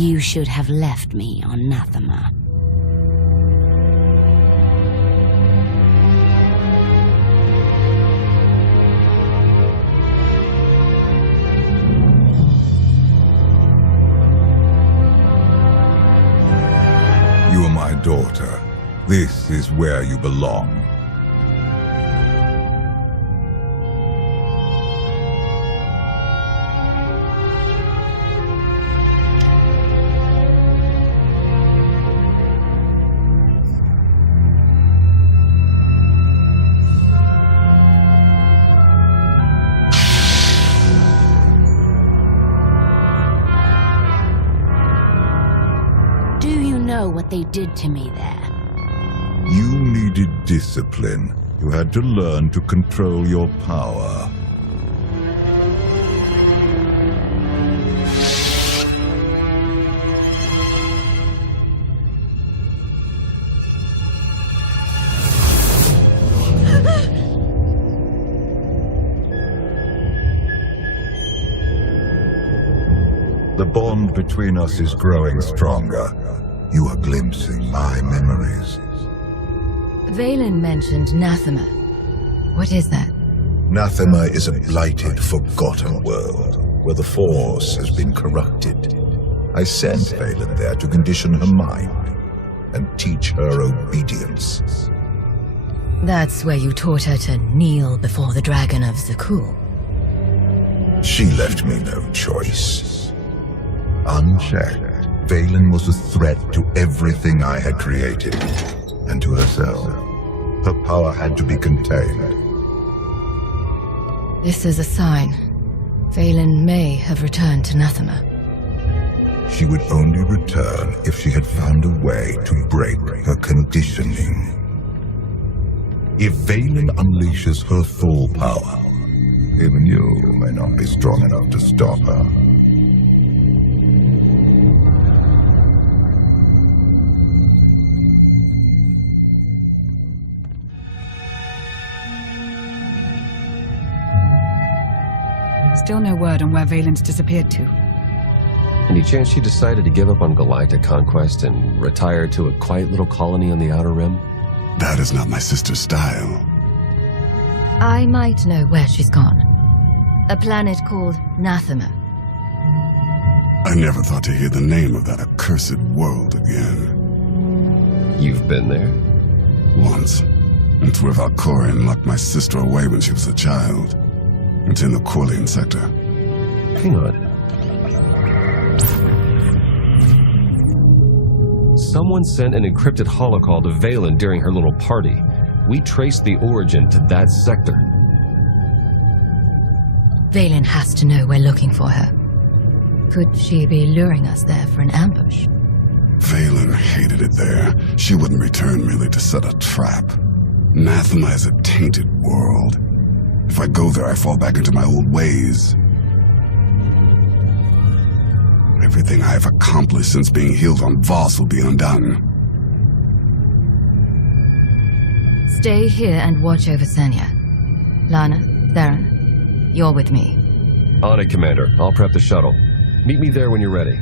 You should have left me on Nathema. You are my daughter. This is where you belong. What they did to me there. You needed discipline. You had to learn to control your power. The bond between us is growing stronger. You are glimpsing my memories. VII mentioned Nathema. What is that? Nathema is a blighted, forgotten world, where the Force has been corrupted. I sent VII there to condition her mind, and teach her obedience. That's where you taught her to kneel before the dragon of Zakuul. She left me no choice. Unchecked, VII was a threat to everything I had created, and to herself. Her power had to be contained. This is a sign. VII may have returned to Nathema. She would only return if she had found a way to break her conditioning. If VII unleashes her full power, even you may not be strong enough to stop her. Still no word on where Valen's disappeared to. Any chance she decided to give up on galactic conquest and retire to a quiet little colony on the Outer Rim? That is not my sister's style. I might know where she's gone. A planet called Nathema. I never thought to hear the name of that accursed world again. You've been there? Once. It's where Valkorion locked my sister away when she was a child. It's in the Corlean sector. Hang on. Someone sent an encrypted holocall to Valen during her little party. We traced the origin to that sector. Valen has to know we're looking for her. Could she be luring us there for an ambush? Valen hated it there. She wouldn't return merely to set a trap. Nathema is a tainted world. If I go there, I fall back into my old ways. Everything I've accomplished since being healed on Voss will be undone. Stay here and watch over Senya. Lana, Theron, you're with me. On it, Commander. I'll prep the shuttle. Meet me there when you're ready.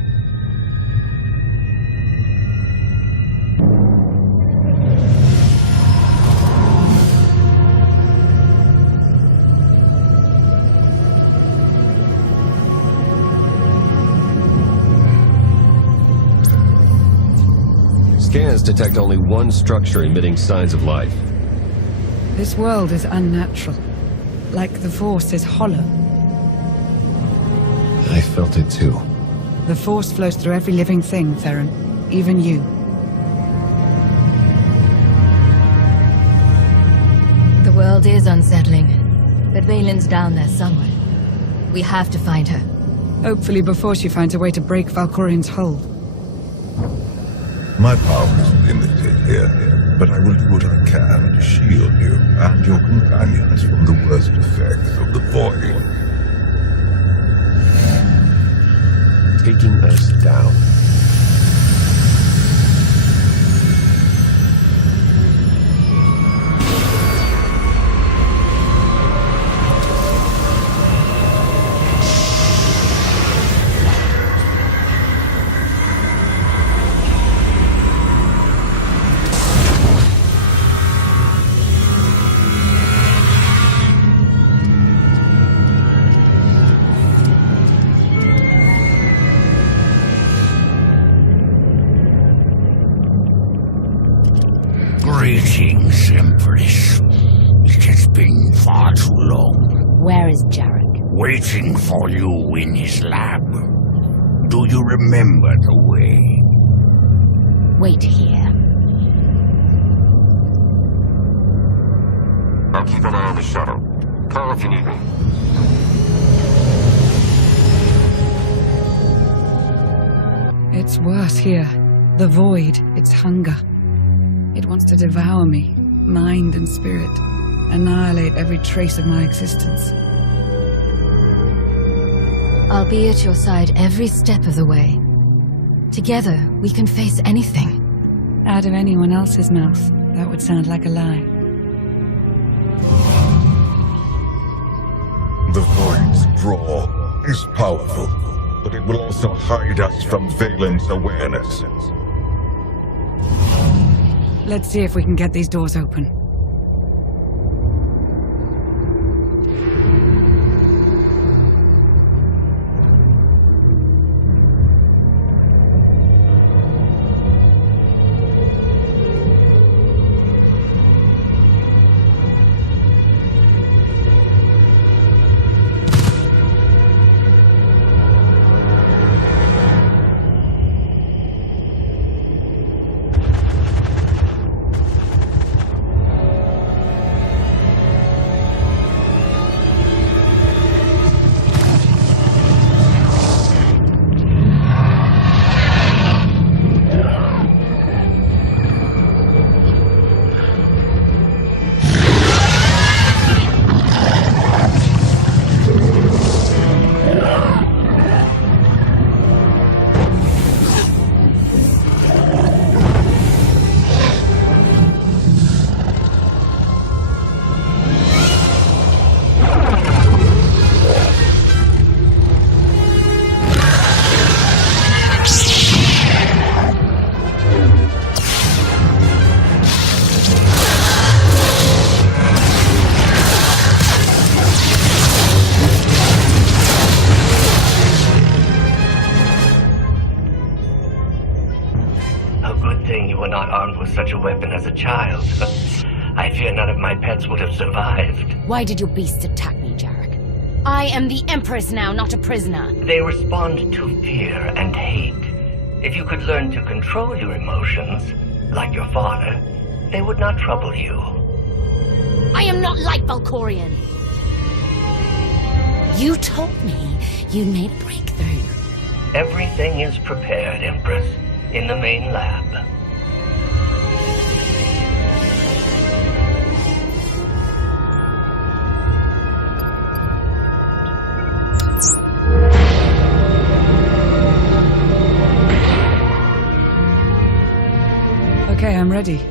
Scans detect only one structure emitting signs of life. This world is unnatural. Like the Force is hollow. I felt it too. The Force flows through every living thing, Theron. Even you. The world is unsettling, but Valen's down there somewhere. We have to find her. Hopefully before she finds a way to break Valkorion's hold. My power is limited here, but I will do what I can to shield you and your companions from the worst effects of the Void. Taking us down. Greetings, Empress. It has been far too long. Where is Jarek? Waiting for you in his lab. Do you remember the way? Wait here. I'll keep an eye on the shuttle. Call if you need me. It's worse here. The void, its hunger. It wants to devour me, mind and spirit, annihilate every trace of my existence. I'll be at your side every step of the way. Together, we can face anything. Out of anyone else's mouth, that would sound like a lie. The void's draw is powerful, but it will also hide us from Valen's awareness. Let's see if we can get these doors open. Such a weapon as a child. I fear none of my pets would have survived. Why did your beasts attack me, Jarek? I am the Empress now, not a prisoner. They respond to fear and hate. If you could learn to control your emotions, like your father, they would not trouble you. I am not like Valkorion. You told me you made a breakthrough. Everything is prepared, Empress, in the main lab. Okay, I'm ready.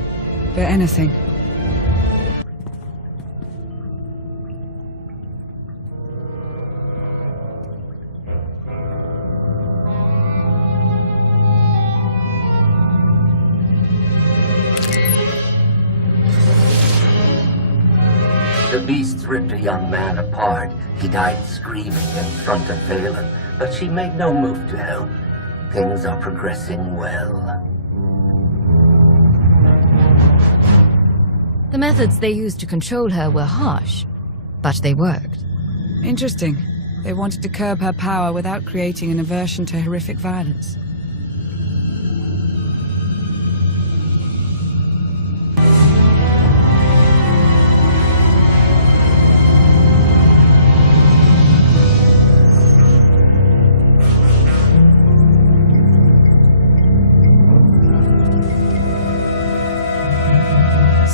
For anything. The beasts ripped a young man apart. He died screaming in front of Valen, but she made no move to help. Things are progressing well. The methods they used to control her were harsh, but they worked. Interesting. They wanted to curb her power without creating an aversion to horrific violence.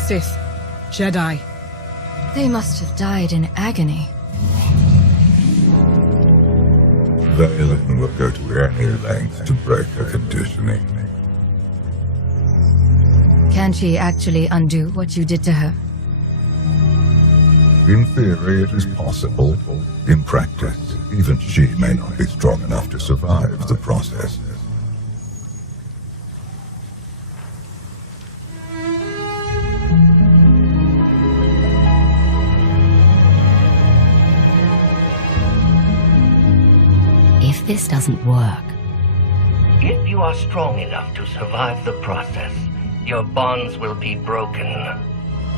Sith. Jedi. They must have died in agony. Valen will go to any length to break her conditioning. Can she actually undo what you did to her? In theory, it is possible. In practice, even she may not be strong enough to survive the process. If this doesn't work... If you are strong enough to survive the process, your bonds will be broken.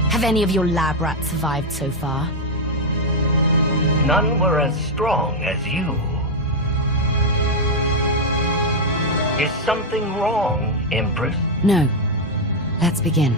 Have any of your lab rats survived so far? None were as strong as you. Is something wrong, Empress? No. Let's begin.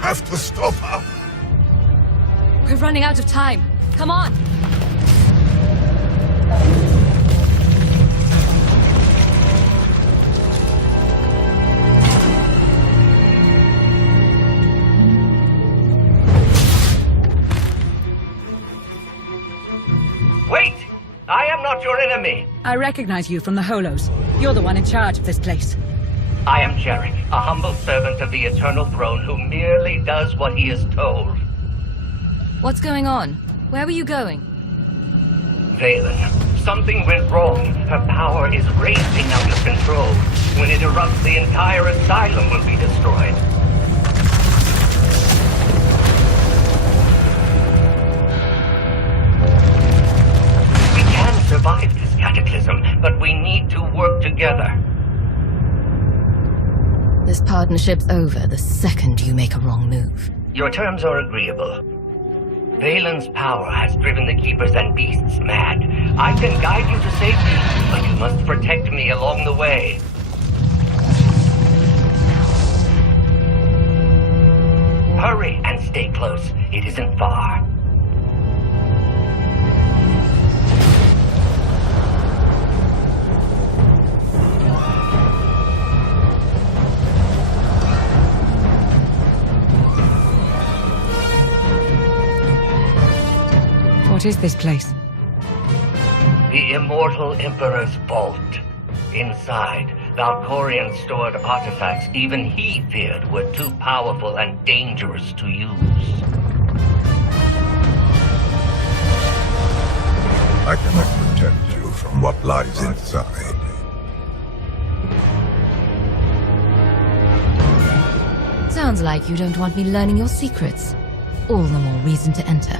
Have to stop her. We're running out of time. Come on. Wait! I am not your enemy. I recognize you from the Holos. You're the one in charge of this place. I am Jarek, a humble servant of the Eternal Throne who merely does what he is told. What's going on? Where were you going? Valen, something went wrong. Her power is racing out of control. When it erupts, the entire asylum will be destroyed. We can survive this cataclysm, but we need to work together. This partnership's over the second you make a wrong move. Your terms are agreeable. Valen's power has driven the Keepers and Beasts mad. I can guide you to safety, but you must protect me along the way. Hurry and stay close. It isn't far. What is this place? The Immortal Emperor's vault. Inside, Valkorian stored artifacts even he feared were too powerful and dangerous to use. I cannot protect you from what lies inside. Sounds like you don't want me learning your secrets. All the more reason to enter.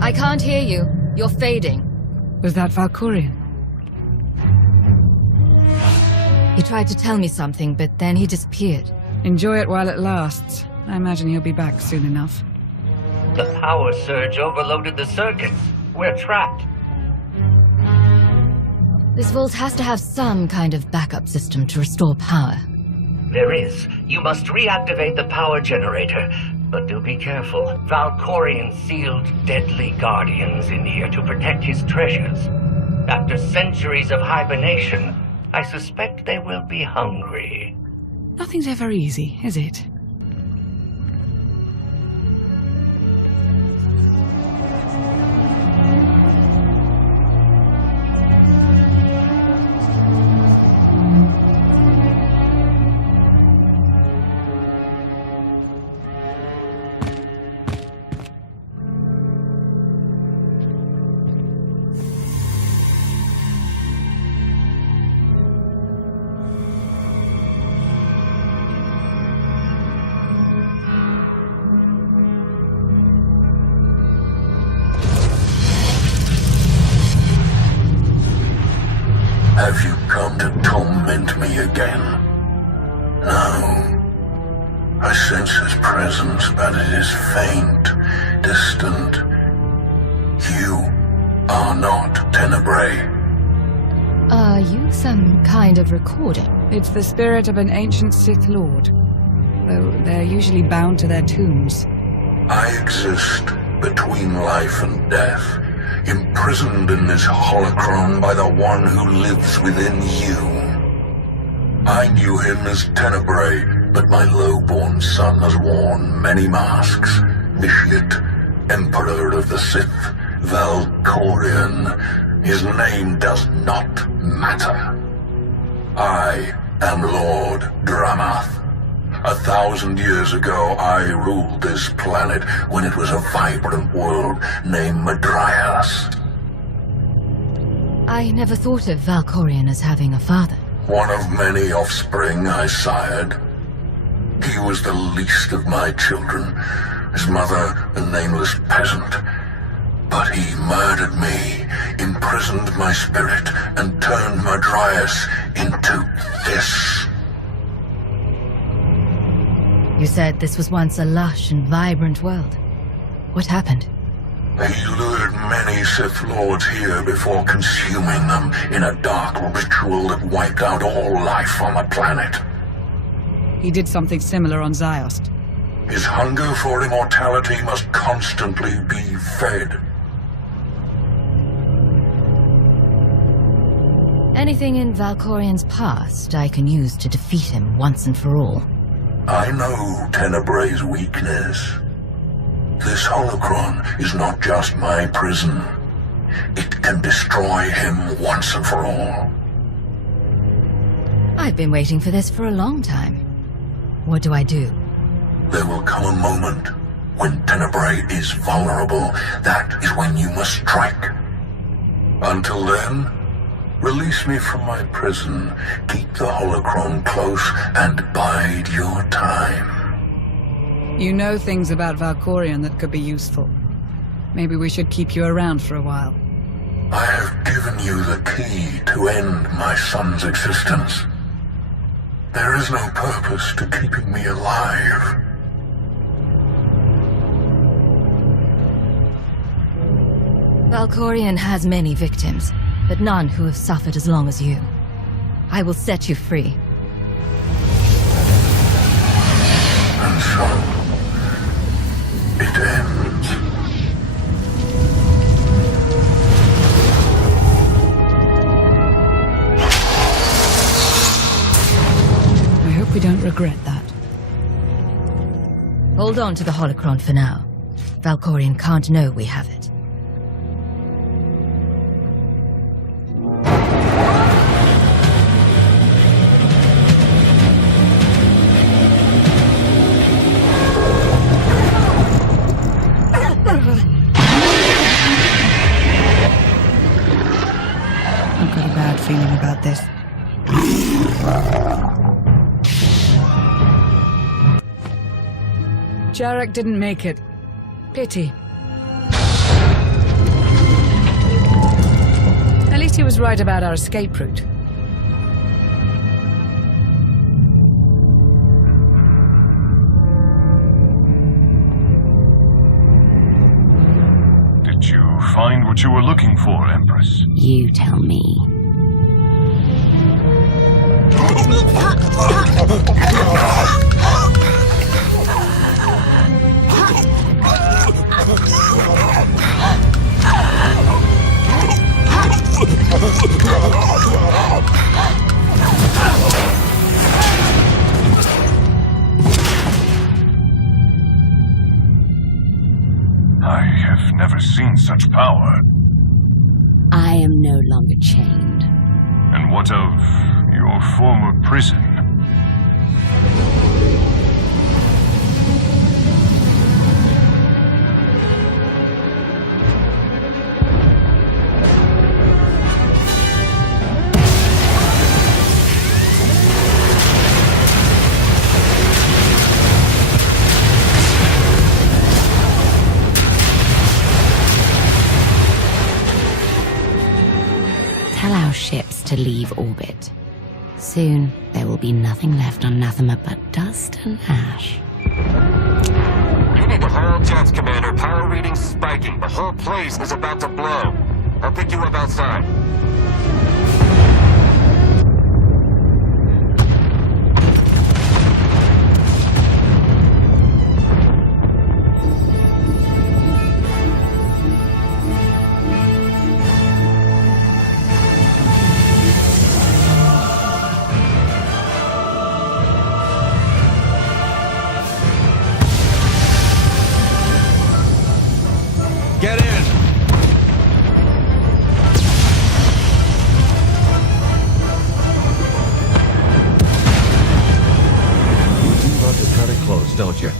I can't hear you. You're fading. Was that Valkorian? He tried to tell me something, but then he disappeared. Enjoy it while it lasts. I imagine he'll be back soon enough. The power surge overloaded the circuits. We're trapped. This vault has to have some kind of backup system to restore power. There is. You must reactivate the power generator. But do be careful. Valkorion sealed deadly guardians in here to protect his treasures. After centuries of hibernation, I suspect they will be hungry. Nothing's ever easy, is it? Have you come to torment me again? No. I sense his presence, but it is faint, distant. You are not Tenebrae. Are you some kind of recording? It's the spirit of an ancient Sith Lord, though they're usually bound to their tombs. I exist between life and death, imprisoned in this holocron by the one who lives within you. I knew him as Tenebrae, but my low-born son has worn many masks. Vitiate, Emperor of the Sith, Valkorion. His name does not matter. I am Lord Dramath. 1,000 years ago, I ruled this planet when it was a vibrant world named Madrias. I never thought of Valkorion as having a father. One of many offspring I sired. He was the least of my children, his mother a nameless peasant. But he murdered me, imprisoned my spirit, and turned Madrias into this. You said this was once a lush and vibrant world. What happened? He lured many Sith Lords here before consuming them in a dark ritual that wiped out all life on the planet. He did something similar on Ziost. His hunger for immortality must constantly be fed. Anything in Valkorion's past I can use to defeat him once and for all. I know Tenebrae's weakness. This holocron is not just my prison. It can destroy him once and for all. I've been waiting for this for a long time. What do I do? There will come a moment when Tenebrae is vulnerable. That is when you must strike. Until then, release me from my prison, keep the holocron close, and bide your time. You know things about Valkorion that could be useful. Maybe we should keep you around for a while. I have given you the key to end my son's existence. There is no purpose to keeping me alive. Valkorion has many victims, but none who have suffered as long as you. I will set you free. And so, it ends. I hope we don't regret that. Hold on to the holocron for now. Valkorion can't know we have it. I've got a bad feeling about this. Jarek didn't make it. Pity. At least he was right about our escape route. find what you were looking for, Empress? You tell me. I have never seen such power. I am no longer chained. And what of your former prison? Tell our ships to leave orbit. Soon, there will be nothing left on Nathema but dust and ash. You need to haul jets, Commander. Power readings spiking. The whole place is about to blow. I'll pick you up outside. Get in! You do love to cut it close, don't you?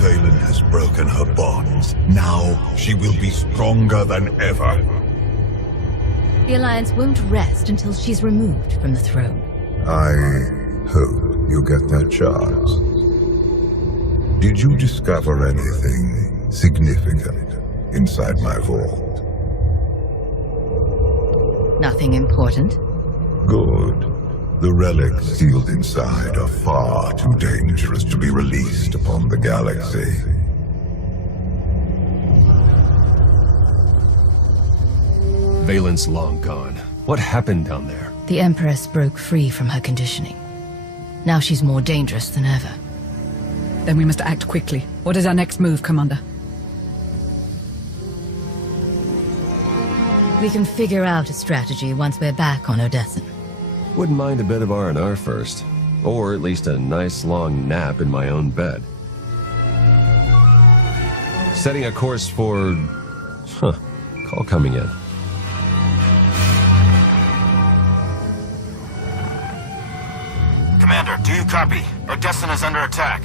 Valen has broken her bonds. Now she will be stronger than ever. The Alliance won't rest until she's removed from the throne. I hope you get that chance. Did you discover anything significant inside my vault? Nothing important? Good. The relics sealed inside are far too dangerous to be released upon the galaxy. Valen's long gone. What happened down there? The Empress broke free from her conditioning. Now she's more dangerous than ever. Then we must act quickly. What is our next move, Commander? We can figure out a strategy once we're back on Odessan. Wouldn't mind a bit of R&R first. Or at least a nice long nap in my own bed. Setting a course for... Call coming in. Commander, do you copy? Odessan is under attack.